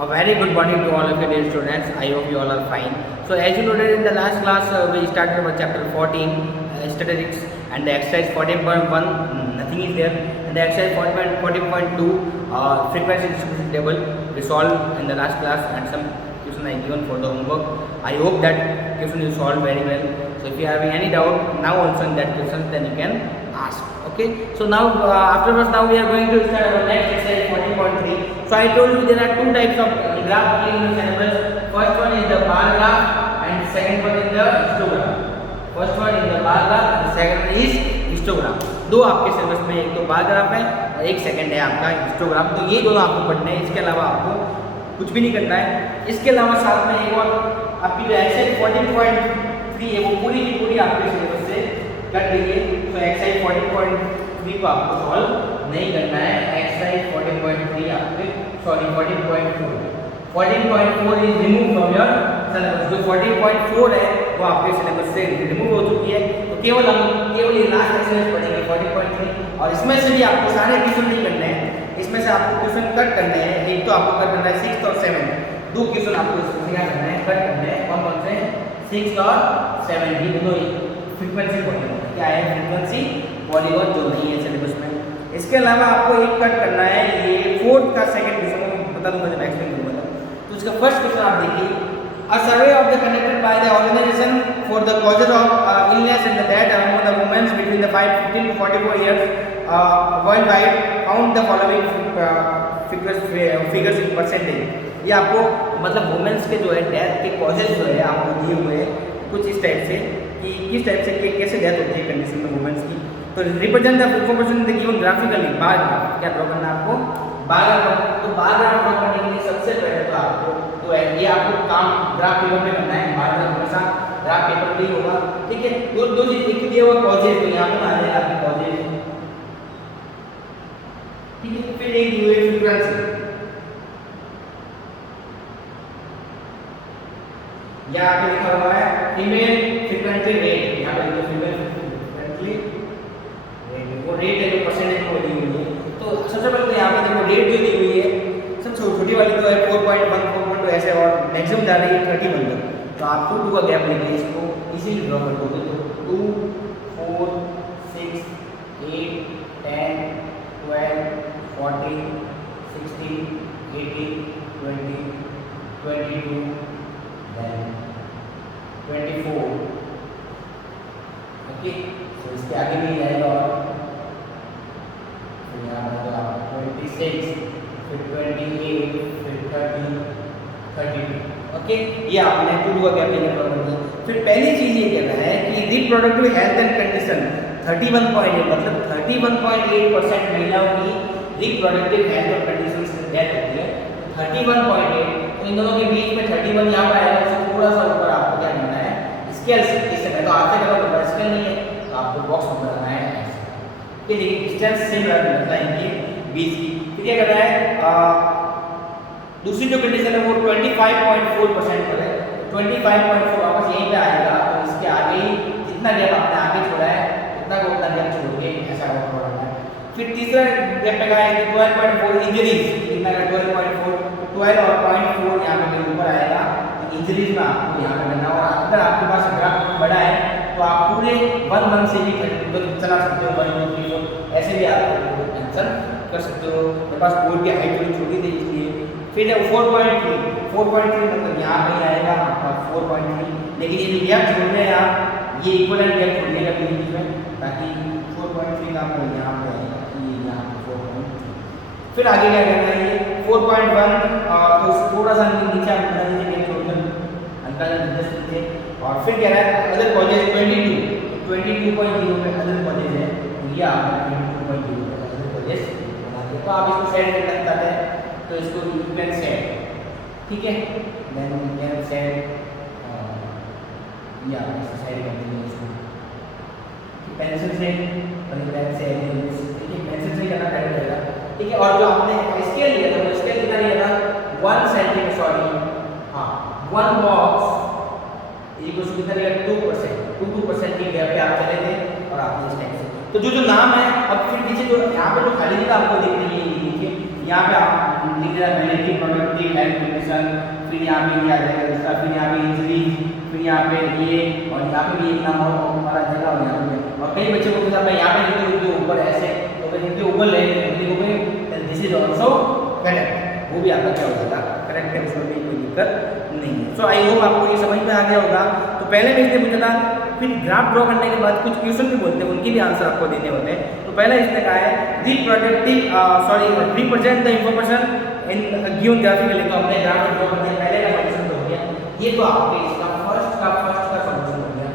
A very good morning to all of you dear students. I hope you all are fine. So as you noted in the last class, we started with chapter 14, statistics, and the exercise 14.1, nothing is there. And the exercise 14.2, frequency distribution table, we solved in the last class, and some question I given for the homework. I hope that question you solved very well. So if you are having any doubt now also in that question, then you can ask. Okay. So now afterwards, now we are going to start our next exercise 14.3. So I told you there are two types of graph in the syllabus. First one is the bar graph and second one is the histogram. First one is the bar graph and second one is histogram. दो आपके syllabus में एक तो bar graph है और एक second है आपका हिस्टोग्राम. तो ये दोनों आपको पढ़ने हैं. इसके अलावा आपको कुछ भी नहीं करना है. इसके अलावा साथ में एक और आपकी जो एक्सरसाइज 14.3 है वो पूरी की पूरी आपके सिलेबस से कर लीजिए. तो एक्सरसाइज 14.3 को आपको सॉल्व नहीं करना है. एक्सरसाइज 14.3 आपके 14.4 is remove from your syllabus. जो 14.4 है वो आपके सिलेबस से रिमूव हो चुकी है. तो केवल ये लास्ट एक्सरसाइज पढ़ेंगे 14.3. और इसमें से भी आपको सारे क्वेश्चन नहीं करने हैं. इसमें से आपको क्वेश्चन कट करने हैं. एक तो आपको कट करना है 6 और 7. दो क्वेश्चन आपको इसमें क्या करना है, कट करने हैं. कौन से 6 और 7 भी दोनों फ्रीक्वेंसी पॉलीगॉन. क्या है फ्रीक्वेंसी पॉलीगॉन जो नहीं है सिलेबस में. इसके अलावा आपको एक कट करना है. ये फोर्थ का सेकंड क्वेश्चन बता दूंगा जब एक्सप्लेन करूंगा. तो इसका फर्स्ट क्वेश्चन आप देखिए. A survey of the conducted by the organization for the causes of illness and the death among the women between the 15 to 44 years worldwide found the following figures in percentage. ये आपको मतलब women's के जो है death के causes जो है आपको दिए हुए हैं कुछ इस टाइप से कि किस टाइप से कैसे डेथ होती है कंडीशन में वुमेन्स की. तो represent the information the given graphically. Bar graph क्या ड्रॉ करना है आपको, बार ग्राफ. तो बार ग्राफ ड्रॉ करने के लिए सबसे पहले तो आपको तो ये आपको काम ग्राफ पेपर पे करना है. बार ग्राफ हमेशा ग्राफ पेपर पे ही होगा. ठीक है. दो चीज एक दिया हुआ कॉजेज, तो यहाँ पे आ जाएगा आपके कॉजेज. ठीक है. फिर एक दी हुई फ्रीक्वेंसी. यहाँ पे लिखा हुआ है फीमेल फ्रीक्वेंसी रेट. यहाँ पे लिखा फीमेल फ्रीक्वेंसी रेट. वो रेट है जो परसेंटेज में दी हुई है. तो सबसे पहले तो यहाँ पे देखो रेट जो दी हुई है सबसे छोटी वाली तो है 4.1 4.2 ऐसे, और मैक्सिमम जा रही है 31 तक. तो आप 2 का गैप लेके इसको इजीली ड्रॉ कर दोगे. तो 2 4 6 8 10 12 14 16 18 20 22 then 24. ओके. तो इसके आगे भी जाएगा और फिर यहाँ पर 26 फिर 28 फिर 30 32. ओके. ये आपने 2 का गैप लेकर कर दिया. फिर पहली चीज ये कहना है कि रिप्रोडक्टिव हेल्थ एंड कंडीशन 31.8 मतलब 31.8% महिलाओं की रिप्रोडक्टिव हेल्थ और कंडीशन से डेथ होती है. 31.8. तो इन दोनों के बीच में 31 यहाँ पर आएगा. उससे थोड़ा सा ऊपर आपको क्या करना है स्केल से. इस समय तो आते गलत होगा, स्केल नहीं है तो आपको बॉक्स में बनाना है ऐसे. ये देखिए डिस्टेंस सेम रखना है इनकी बीच की. फिर क्या करना है दूसरी जो कंडीशन है वो 25.4% पर है. 25.4 वापस यहीं पे आएगा. तो इसके आगे ही जितना गैप आपने आगे छोड़ा है उतना को उतना गैप छोड़ के ऐसा करना है. फिर तीसरा गैप पे है 12.4 इंजरीज. कितना है 12.4 12 और 0.4 यहाँ पे ऊपर आएगा. इंजरीज में आपको यहाँ पे करना. और अगर आपके पास ग्राफ बड़ा है तो आप पूरे 1 से भी चला सकते हो. 1 2 3 4 ऐसे भी आप आंसर कर सकते हो. मेरे पास बोर्ड की हाइट थोड़ी छोटी थी इसलिए. फिर 4.3 मतलब यहाँ पे आएगा आपका 4.3. लेकिन ये जो गैप छोड़ रहे हैं आप ये इक्वलेंट गैप छोड़िएगा बीच में ताकि 4.3 आपको यहाँ पे आएगा. ये यहाँ पे 4.3. फिर आगे क्या करना है ये 4.1 तो थोड़ा सा नीचे आप बना लीजिए गैप छोड़कर हल्का जस्ट नीचे. और फिर कह रहा है अदर कॉलेज 22.0 में अदर कॉलेज है. ये आपका 22.0 में अदर कॉलेज बना दिया. तो आप इसको सेट करना चाहते हैं तो इसको यू कैन सेट. ठीक है. देन यू कैन सेट या सेट कर देंगे इसको पेंसिल से और पेन से. ठीक है. पेंसिल से करना बेटर रहेगा. ठीक है. और जो आपने स्केल लिया था वो स्केल कितना लिया था 1 सेंटीमीटर. सॉरी हाँ 1 बॉक्स इक्वल टू कितना लिया 2% की गैप पे आप चले थे और आपने इस टाइप से. तो जो नाम है अब फिर पीछे जो यहाँ पे जो खाली जगह आपको दिख रही है यहाँ पे आप लिख रहा है मैंने प्रोडक्टिव हेल्थ कंडीशन, फिर यहाँ पे ये आ जाएगा दूसरा, फिर यहाँ पे इंजरी, फिर यहाँ पे ये, और यहाँ पे भी एक नाम और हमारा जगह, और यहाँ पे और कई बच्चे को मैं यहाँ पे लिखूँ इनके ऊपर ऐसे, तो अगर इनके ऊपर लिखोगे दिस इज ऑल्सो करेक्ट, वो भी आपका क्या हो जाएगा करेक्ट है, उसमें भी कोई दिक्कत नहीं है। सो आई होप आपको ये समझ में आ गया होगा। तो पहले में इसने पूछा था, फिर ग्राफ ड्रॉ करने के बाद कुछ क्वेश्चन भी बोलते हैं, उनके भी आंसर आपको देने होते हैं। तो पहला इसने कहा है represent the information in given graphically, तो हमने ग्राफ ड्रॉ करने पहले का सॉल्यूशन हो गया, ये तो आपके इसका फर्स्ट का सॉल्यूशन हो गया।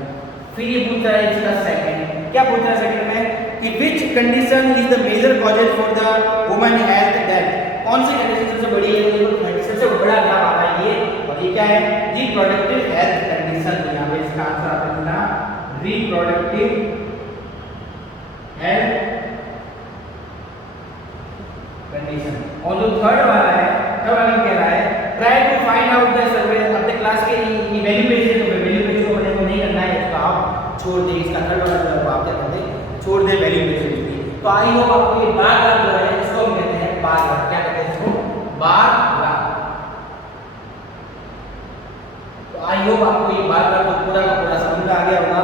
फिर ये पूछ रहा है इसका सेकंड, क्या पूछ रहा है सेकंड में कि which condition is the major causes for the woman health death, कौन सी कंडीशन सबसे बड़ी है, सबसे बड़ा ग्राफ आ रहा है ये, और ये क्या है रिप्रोडक्टिव हेल्थ कंडीशन। तो यहाँ पे इसका आंसर आपने लिखना रिप्रोडक्टिव हेल्थ कंडीशन। और जो थर्ड वाला है, थर्ड वाला कह रहा है try to find out the survey, अपने क्लास के इवैल्यूएशन को अपने को नहीं करना है, इसका आप छोड़ दे, इसका थर्ड वाला जो आप क्या करते हैं छोड़ दे वैल्यूएशन की। तो आई होप आपको ये बार ग्राफ जो है इसको हम कहते हैं बार ग्राफ, क्या कहते हैं इसको बार ग्राफ। तो आई होप आपको ये बार ग्राफ तो पूरा का पूरा समझ में आ गया होगा।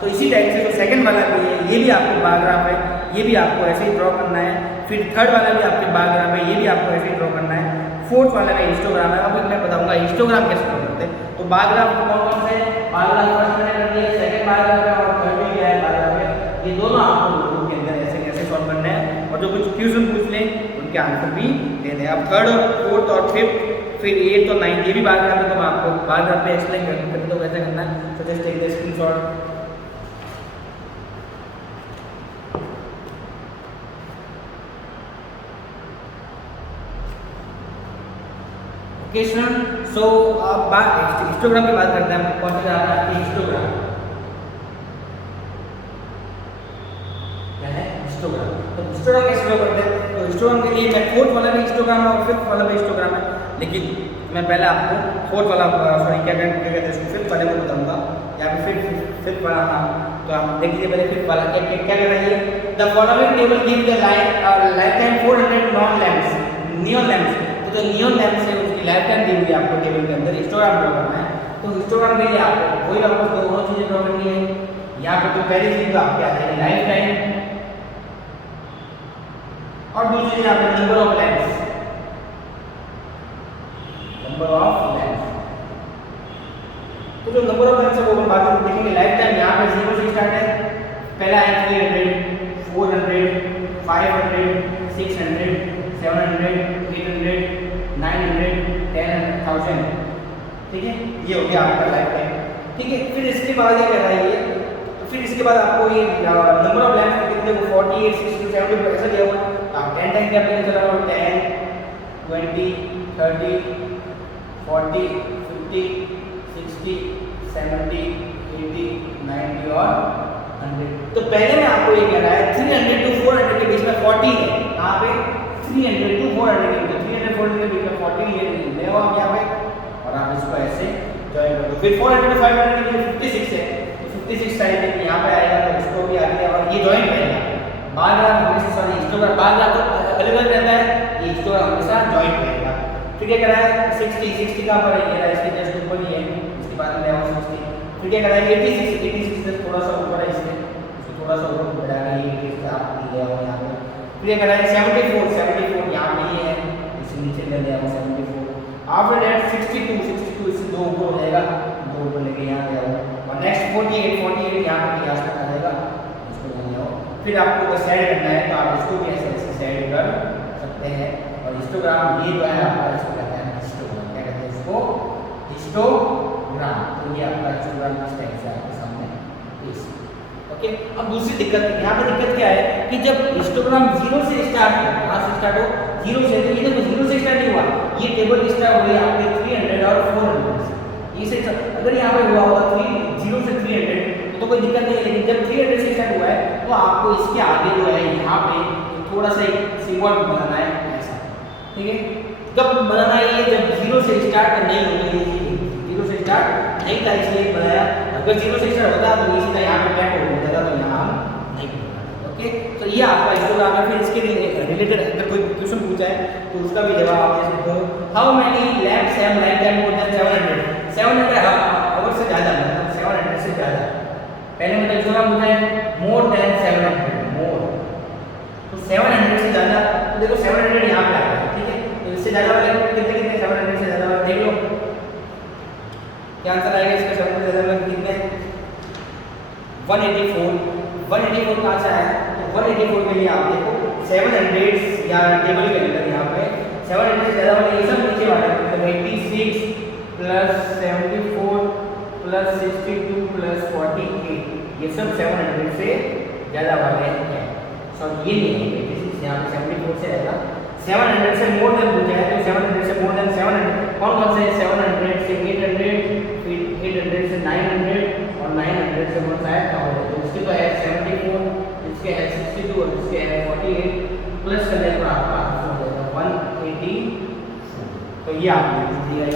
तो इसी टाइप से जो सेकंड वाला भी है ये भी आपको बार ग्राफ है, ये भी आपको ऐसे ही ड्रॉ करना है। फिर थर्ड वाला भी आपके बार ग्राफ है, ये भी आपको ऐसे ही ड्रॉ करना है। फोर्थ वाला का हिस्टोग्राम है, अभी मैं बताऊंगा हिस्टोग्राम कैसे ड्रॉ करते हैं। तो बार ग्राफ कौन कौन से, बार ग्राफ फर्स्ट मैंने कर दिया, सेकंड बार ग्राफ है और थर्ड भी है बार ग्राफ है, ये दोनों आपको नोटबुक के अंदर ऐसे कैसे सॉल्व करना है, और जो कुछ क्वेश्चन पूछ लें उनके आंसर भी दे दें। अब थर्ड और फोर्थ और फिफ्थ फिर 8 और 9 ये भी बार ग्राफ है, तो मैं आपको बार ग्राफ पे एक्सप्लेन करते तो कैसे करना है। So just take the screenshot. So अब हिस्टोग्राम की बात करते हैं। कौन सा जा रहा है हिस्टोग्राम, क्या है हिस्टोग्राम। तो हिस्टोग्राम कैसे ड्रॉ करते हैं, तो हिस्टोग्राम के लिए मैं फोर्थ वाला भी हिस्टोग्राम है और फिफ्थ वाला भी हिस्टोग्राम है, लेकिन मैं पहले आपको फोर्थ वाला सॉरी क्या कहते हैं इसको फिफ्थ वाले को बताऊंगा, या फिर फिफ्थ वाला। हाँ तो आप देख लीजिए पहले फिफ्थ वाला क्या क्या कर रही है। The following table give the life time 400 non lamps neon lamps, तो जो नियॉन लैंप्स है उसकी लाइफ टाइम दी हुई है आपको टेबल के अंदर, हिस्टोग्राम ड्रॉ करना है। तो हिस्टोग्राम के लिए आपको वही आपको दोनों चीजें ड्रॉ करनी है। यहाँ पे तो पहली चीज तो आपकी आ जाएगी लाइफ टाइम, और दूसरी यहाँ पे number of lamps, number of lamps. तो जो नंबर ऑफ लैंप्स है वो हम बाद में देखेंगे। लाइफ टाइम यहाँ पे 0 से स्टार्ट है, पहला है 300, 400, 500, 600, 700, 800, 900, 10,000, ठीक है, ये हो गया आपका लाइफ टाइम। ठीक है, फिर इसके बाद ये कह रहा है ये, तो फिर इसके बाद आपको ये नंबर ऑफ लैंप्स कितने को 48, 60, 70 ऐसा दिया हुआ, आप 10 टाइम क्या पता चला हुआ 10, 20, 30, 40, 50, 60, 70, 80, 90 और 100। तो पहले में आपको ये कह रहा है 300 to 400 के बीच में 40 है, यहाँ पे 300 to 400 के बीच 300 400 के बीच में 40 ले आओ आप यहाँ पे, और आप इसको ऐसे ज्वाइन कर दो। फिर 400 to 500 के बीच 56 है, तो 56 टाइप यहाँ पे आएगा, तो इसको भी आ गया और ये ज्वाइन करेगा। बार ग्राफ हमेशा सॉरी हिस्टोग्राम बार ग्राफ अलग अलग रहता है, ये हिस्टोग्राम हमेशा ज्वाइन रहेगा। फिर क्या करा है 60 का पर ये इसके जस्ट ऊपर ही है, इसके बाद में 60। फिर क्या करा है 86 से थोड़ा सा ऊपर है, इसके थोड़ा सा ऊपर बढ़ा है, ये 80 आप ले आओ यहाँ पे। फिर क्या करा है 74 यहाँ पे ही है, इससे नीचे ले आओ 74। आफ्टर दैट 62 इससे 2 ऊपर हो जाएगा, 2 ऊपर लेके यहाँ ले आओ, और नेक्स्ट 48 यहाँ पे यहाँ तक आ जाएगा, इसको ले आओ। फिर आपको सेट करना है तो आप इसको भी ऐसे सेट कर सकते हैं। और हिस्टोग्राम ये जो है आपका इसको कहते हैं हिस्टोग्राम, क्या कहते हैं इसको हिस्टोग्राम। तो ये आपका हिस्टोग्राम इस टाइप से आपके सामने पेश है। ओके, अब दूसरी दिक्कत, यहाँ पे दिक्कत क्या है कि जब हिस्टोग्राम 0 से स्टार्ट हो, कहाँ से स्टार्ट हो 0 से, तो ये देखो 0 से स्टार्ट नहीं हुआ, ये टेबल स्टार्ट हो गई आपके 300 और 400 से, ये से अगर यहाँ पे हुआ होगा 0 से 300 तो कोई दिक्कत नहीं है, लेकिन जब 300 से स्टार्ट हुआ है तो आपको इसके आगे जो है यहाँ पे थोड़ा सा एक सिंबल बनाना है ऐसा, ठीक है। कब बनाना है ये, जब 0 से स्टार्ट नहीं होगी, 0 से स्टार्ट नहीं था इसलिए बनाया। अगर 0 से स्टार्ट होता तो ये सीधा यहाँ पे बैक हो जाता, तो यहाँ हम नहीं बनाते। ओके, तो ये आपका हिस्टोग्राम है। फिर इसके रिलेटेड अगर कोई क्वेश्चन पूछा है तो उसका भी जवाब आप दे सकते हो। How many lamps have light time more than 700? 700 hour से ज़्यादा, मतलब 700 से ज़्यादा। पहले मतलब हिस्टोग्राम होता है मोर देन 700, मोर, तो 700 से ज़्यादा, तो देखो 700 यहाँ पे आ गया, ठीक है। तो इससे ज़्यादा वाले कितने कितने, 700 से ज़्यादा वाले देख लो क्या आंसर आएगा इसका। 700 से ज़्यादा वाले कितने, 184। 184 कहाँ से आया, तो 184 के लिए आप देखो 700 या टेबल के अंदर यहाँ पे 700 से ज़्यादा वाले ये सब नीचे वाले, मतलब 86 प्लस 74 प्लस 62 प्लस 48, ये सब 700 से ज़्यादा वाले हैं। सॉरी ये नहीं है, 86 यहाँ पे 74 से आएगा। 700 से मोर देन पूछा है, तो 700 से मोर देन 700 कौन कौन से, 700 से 800, फिर 800 से 900 और 900 से कौन सा है, तो इसके तो है 74, इसके है 62 और इसके है 48, प्लस करने पर आपका आंसर हो जाएगा 184। तो ये आपने दिया है।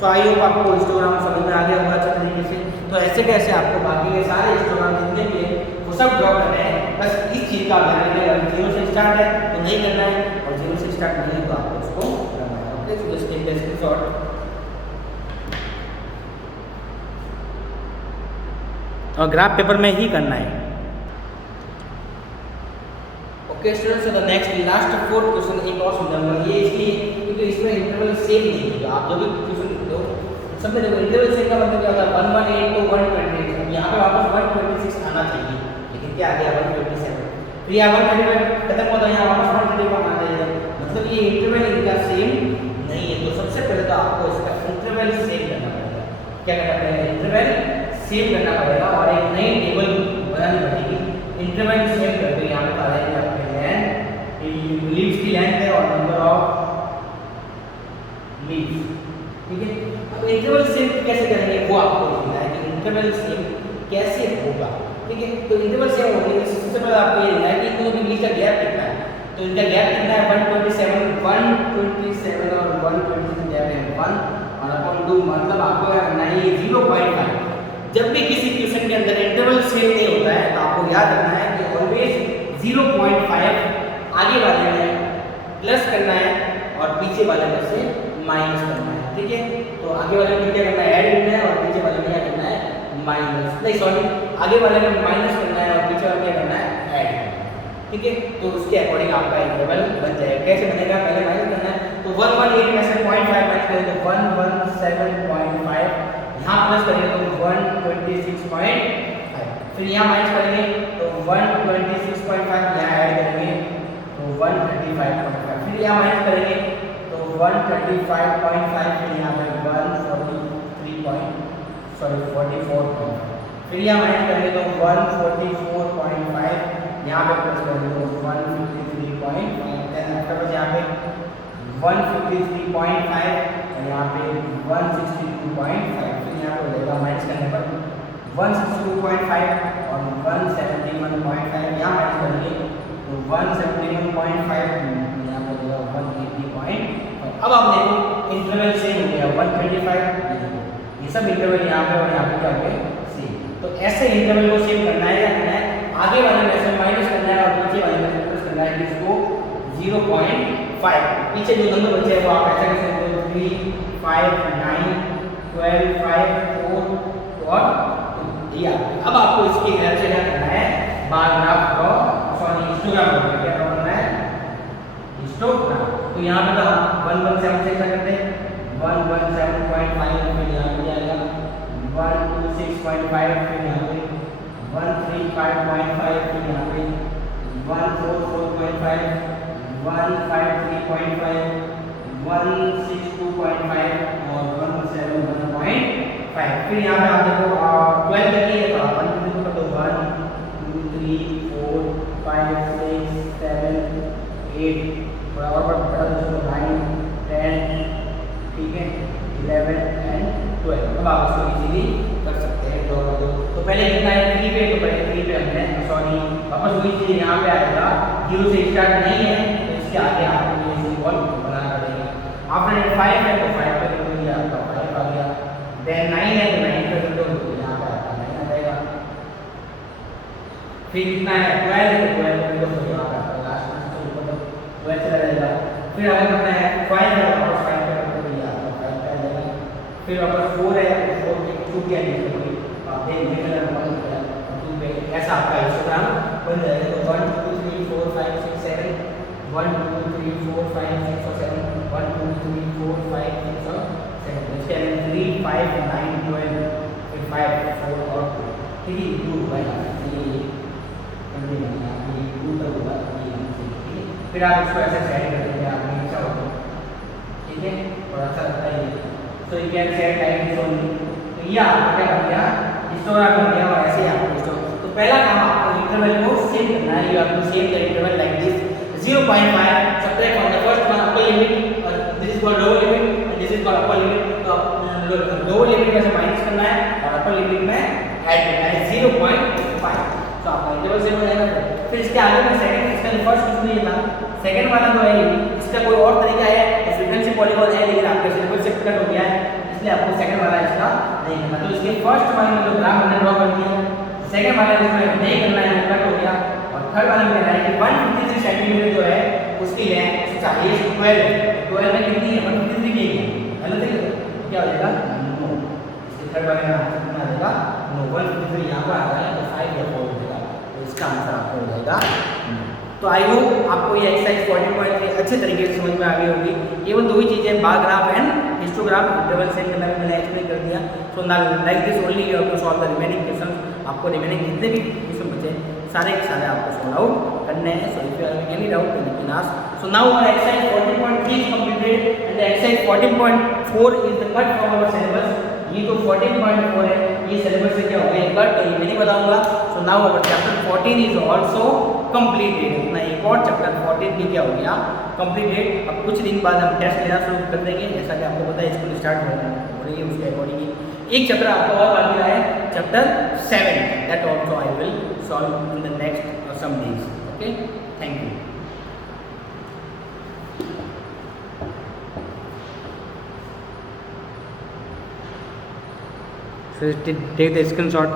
सो आई होप आपको हिस्टोग्राम समझ में आ गया होगा अच्छे तरीके से। तो ऐसे कैसे आपको बाकी के सारे हिस्टोग्राम जितने भी है वो सब ड्रॉ करने हैं, बस इस चीज़ का ध्यान रखिए, अगर 0 से स्टार्ट है तो नहीं करना है, और 0 से स्टार्ट नहीं है तो आपको उसको करना है। Okay, so just take the screenshot. और ग्राफ पेपर में ही करना है। Okay students, the next last fourth question एक और समझाऊंगा, ये इसलिए क्योंकि इसमें इंटरवल सेम नहीं होगा। आप जो भी क्वेश्चन लिखते हो सब में देखो इंटरवल सेम का मतलब क्या होता है, 118 to 128, यहाँ पे वापस 126 आना चाहिए, लेकिन क्या आ गया 127, फिर यहाँ 135 खत्म होता है, यहाँ वापस 135 आना चाहिए, मतलब ये इंटरवल इनका सेम नहीं है। तो सबसे पहले तो आपको इसका इंटरवल सेम करना पड़ेगा। क्या करना पड़ेगा, इंटरवल सेम करना पड़ेगा और एक नई टेबल बनानी पड़ेगी। इंटरवल सेम करके यहाँ पे बता देंगे आपके लीव्स की लेंथ है और नंबर ऑफ लीव्स, ठीक है। अब इंटरवल सेम कैसे करेंगे वो आपको देखना है कि इंटरवल सेम कैसे होगा, ठीक है। तो इंटरवल सेम होने के लिए सबसे पहले आपको ये देखना है कि इन दोनों के बीच का गैप कितना है। तो इनका गैप कितना है, 127 और 126 गैप है 1 और अपन 2, मतलब आपको करना है ये 0.5। जब भी किसी क्वेश्चन के अंदर इंटरवल सेम नहीं होता है तो आपको याद रखना है कि ऑलवेज 0.5 आगे वाले में प्लस करना है और पीछे वाले में से माइनस करना है, ठीक है। तो आगे वाले में क्या करना है, ऐड करना है, और पीछे वाले में क्या करना है, माइनस, नहीं सॉरी, आगे वाले में माइनस करना है और पीछे वाले में क्या करना है, ऐड करना है, ठीक है। तो उसके अकॉर्डिंग आपका इंटरवल बन जाएगा। कैसे बनेगा, पहले माइनस करना है, तो 118 में से 0.5 माइनस करें तो 117.5, यहाँ प्लस करेंगे तो 126.5, फिर यहाँ माइनस करेंगे तो 126.5, यहाँ ऐड करेंगे तो 135.5, फिर यहाँ माइनस करेंगे तो 135.5, फिर यहाँ पे 44.5, फिर यहाँ माइनस करेंगे तो 144.5, यहाँ पे प्लस करेंगे तो 153.5, देन आफ्टर यहाँ पे 153.5 और यहाँ पे 162.5, फिर यहाँ पे हो जाएगा माइनस करने पर 162.5 और 171.5, यहाँ माइनस करेंगे तो 171.5, यहाँ पे हो जाएगा 180.5। अब आप देखो इंटरवल सेम हो गया 125, ये सब इंटरवल यहाँ पे और यहाँ पे क्या हो गए सेम। तो ऐसे इंटरवल को सेम करना है, क्या करना है, आगे वाले में से माइनस करना है और पीछे वाले में से प्लस करना है, इसको 0.5, पीछे जो नंबर बचे हैं वो आप ऐसे कर सकते हो 3, 5, 9, 12, 5, 4 और 2। अब आपको इसकी हेल्प से क्या करना है, bar graph draw, sorry histogram क्या ड्रॉ करना है, हिस्टोग्राम। तो यहाँ पे तो 117 से क्या करते हैं, 117.5, फिर यहाँ पे आएगा 126.5, फिर यहाँ पे 135.5, फिर यहाँ पे 144.5, 153.5, 162.5 और 171.5। फिर यहाँ पे आप देखो 12 तक ही है, तो 1 2 3 4 5 6 7 8 बराबर बड़ा 9 10, ठीक है, 11 एंड 12। अब आप इसको इजीली कर सकते हैं। तो पहले कितना है 3 पे, तो पहले 3 पे हमने सॉरी वापस वही चीज यहाँ पे आएगा, 0 से स्टार्ट नहीं है तो इसके आगे आपको ये सिंबल बनाना पड़ेगा। आफ्टर 5 है तो 5 पे तो ये आपका 5 आ गया, देन 9 है तो 9 पे तो यहाँ पे आपका 9 आ जाएगा, फिर कितना है 12 है तो 12 पे तो यहाँ पे आपका लास्ट में तो ऊपर 12 चला जाएगा। फिर आगे कितना है 5 है तो 5 पे फिर वापस 4 है, 4 के 2 क्या लिखेंगे आप देख लेना 2 पे ऐसा आपका हिस्टोग्राम बन जाएगा। तो 1 2 3 4 5 6 7 1 2 3 4 5 6 और 7 1 2 3 4 5 6 और 7 इसके अंदर 3 5 9 12 फिर 5 4 और 2 ठीक है 2 बाय ये कंटिन्यू ये 2 तक होगा ये ठीक है। फिर आप इसको ऐसे सेट कर देंगे आप हमेशा होगा ठीक है और अच्छा लगता है ये। तो ये can set like this only. तो ये आपका क्या बन गया हिस्टोग्राम बन गया और ऐसे ही आपको हिस्टोग्राम। तो पहला काम आपको इंटरवल को सेव करना है। You have to save the interval like this 0.5 subtract from the first one upper limit और this is called lower limit and this is called upper limit। तो लोअर लिमिट में से माइनस करना है और अपर लिमिट में add करना है 0.5। तो आपका इंटरवल सेव हो जाएगा। फिर इसके आगे में सेकंड इसका फर्स्ट कुछ नहीं था, सेकंड वाला जो है इसका कोई और तरीका है फ्रीक्वेंसी पॉलीगॉन है लेकिन आपका सिलेबस से कट हो गया है इसलिए आपको सेकंड वाला इसका नहीं करना। तो इसके फर्स्ट वाले में जो ग्राफ हमने ड्रॉ कर दिया, सेकंड वाले में इसमें नहीं करना है वो कट हो गया और थर्ड वाले में कहना है कि 153 सेंटीमीटर जो है उसकी लेंथ चाहिए 12 में कितनी है 153 की है गलत है क्या हो जाएगा नो। इसके थर्ड वाले में कितना आ जाएगा नो 153 यहाँ पर आ रहा है तो 5 या 4 हो जाएगा। तो इसका आंसर आपको हो जाएगा तो आई होप आपको ये एक्सरसाइज 14.3 अच्छे तरीके से समझ में आ गई होगी। केवल दो ही चीज़ें bar graph and histogram interval set करना भी मैंने एक्सप्लेन कर दिया। सो ना like this only you have to solve the remaining questions. आपको रिमेनिंग जितने भी क्वेश्चन बचे सारे के सारे आपको सॉल्व आउट करने हैं। So if you have any doubt you can ask. So now our exercise 14.3 is completed and the exercise 14.4 is the cut from our syllabus. ये तो 14.4 है ये सिलेबस से क्या हो गया कट तो ये मैं नहीं बताऊंगा। So now our chapter 14 is also completed. अपना एक और चैप्टर 14 भी क्या हो गया कंप्लीटेड। अब कुछ दिन बाद हम टेस्ट लेना शुरू कर देंगे जैसा कि आपको पता है स्कूल स्टार्ट हो रही है उसके अकॉर्डिंग एक चैप्टर आपको और बाकी रहा है chapter 7 that also I will solve in the next some days. Okay thank you. So take the screenshot.